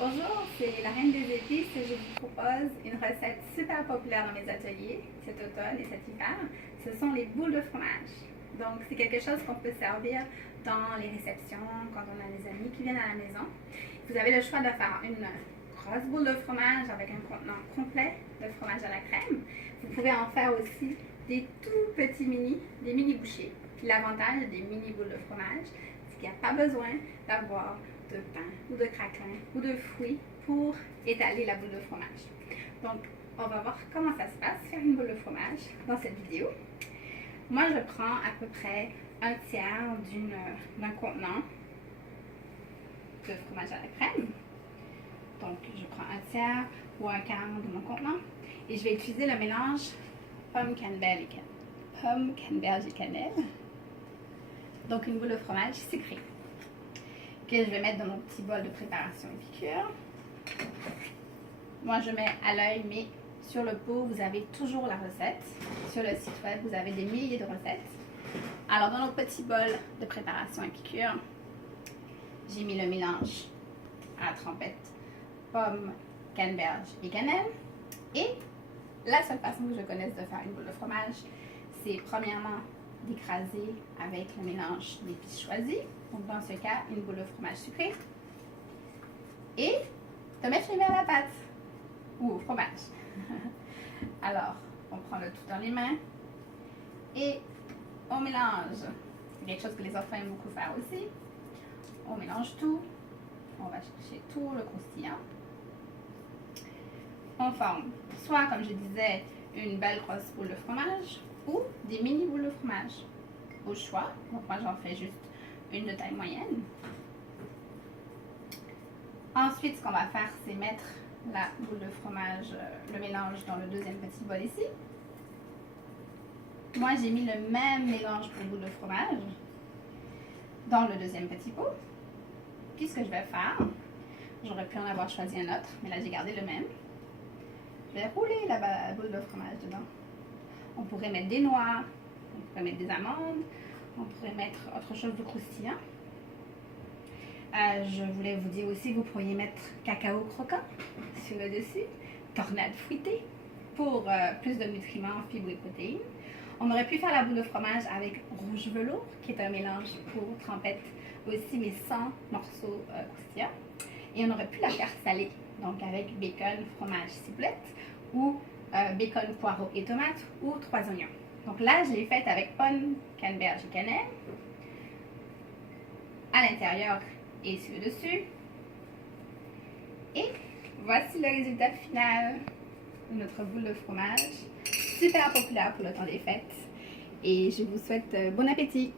Bonjour, c'est la Reine des épices et je vous propose une recette super populaire dans mes ateliers cet automne et cet hiver. Ce sont les boules de fromage. Donc c'est quelque chose qu'on peut servir dans les réceptions, quand on a des amis qui viennent à la maison. Vous avez le choix de faire une grosse boule de fromage avec un contenant complet de fromage à la crème. Vous pouvez en faire aussi des tout petits des mini bouchées. L'avantage des mini boules de fromage, c'est qu'il n'y a pas besoin d'avoir de pain ou de craquelin ou de fruits pour étaler la boule de fromage. Donc, on va voir comment ça se passe, faire une boule de fromage dans cette vidéo. Moi, je prends à peu près un tiers d'un contenant de fromage à la crème. Donc, je prends un tiers ou un quart de mon contenant et je vais utiliser le mélange pomme, canneberge et cannelle. Donc, une boule de fromage sucrée que je vais mettre dans mon petit bol de préparation épicure. Moi, je mets à l'œil, mais sur le pot, vous avez toujours la recette. Sur le site web, vous avez des milliers de recettes. Alors, dans notre petit bol de préparation épicure, j'ai mis le mélange à la trempette pomme, canneberge et cannelle. Et la seule façon que je connaisse de faire une boule de fromage, c'est premièrement d'écraser avec le mélange d'épices choisies. Donc, dans ce cas, une boule de fromage sucré. Et de mettre les mains à la pâte ou au fromage. Alors, on prend le tout dans les mains et on mélange. C'est quelque chose que les enfants aiment beaucoup faire aussi. On mélange tout. On va chercher tout le croustillant. On forme soit, comme je disais, une belle grosse boule de fromage ou des mini boules de fromage. Au choix. Donc, moi, j'en fais juste une de taille moyenne. Ensuite, ce qu'on va faire, c'est mettre la boule de fromage, le mélange dans le deuxième petit bol ici. Moi, j'ai mis le même mélange pour boule de fromage dans le deuxième petit pot. Puis, ce que je vais faire, j'aurais pu en avoir choisi un autre, mais là, j'ai gardé le même. Je vais rouler la boule de fromage dedans. On pourrait mettre des noix, on pourrait mettre des amandes, on pourrait mettre autre chose de croustillant. Je voulais vous dire aussi, vous pourriez mettre cacao croquant sur le dessus, tornade fruitée pour plus de nutriments, fibres et protéines. On aurait pu faire la boule de fromage avec rouge velours, qui est un mélange pour trempette aussi, mais sans morceaux croustillants. Et on aurait pu la faire salée, donc avec bacon, fromage, ciboulette, ou bacon, poireaux et tomates, ou 3 oignons. Donc là, je l'ai faite avec pomme, canneberge et cannelle. À l'intérieur et sur le dessus. Et voici le résultat final de notre boule de fromage. Super populaire pour le temps des fêtes. Et je vous souhaite bon appétit!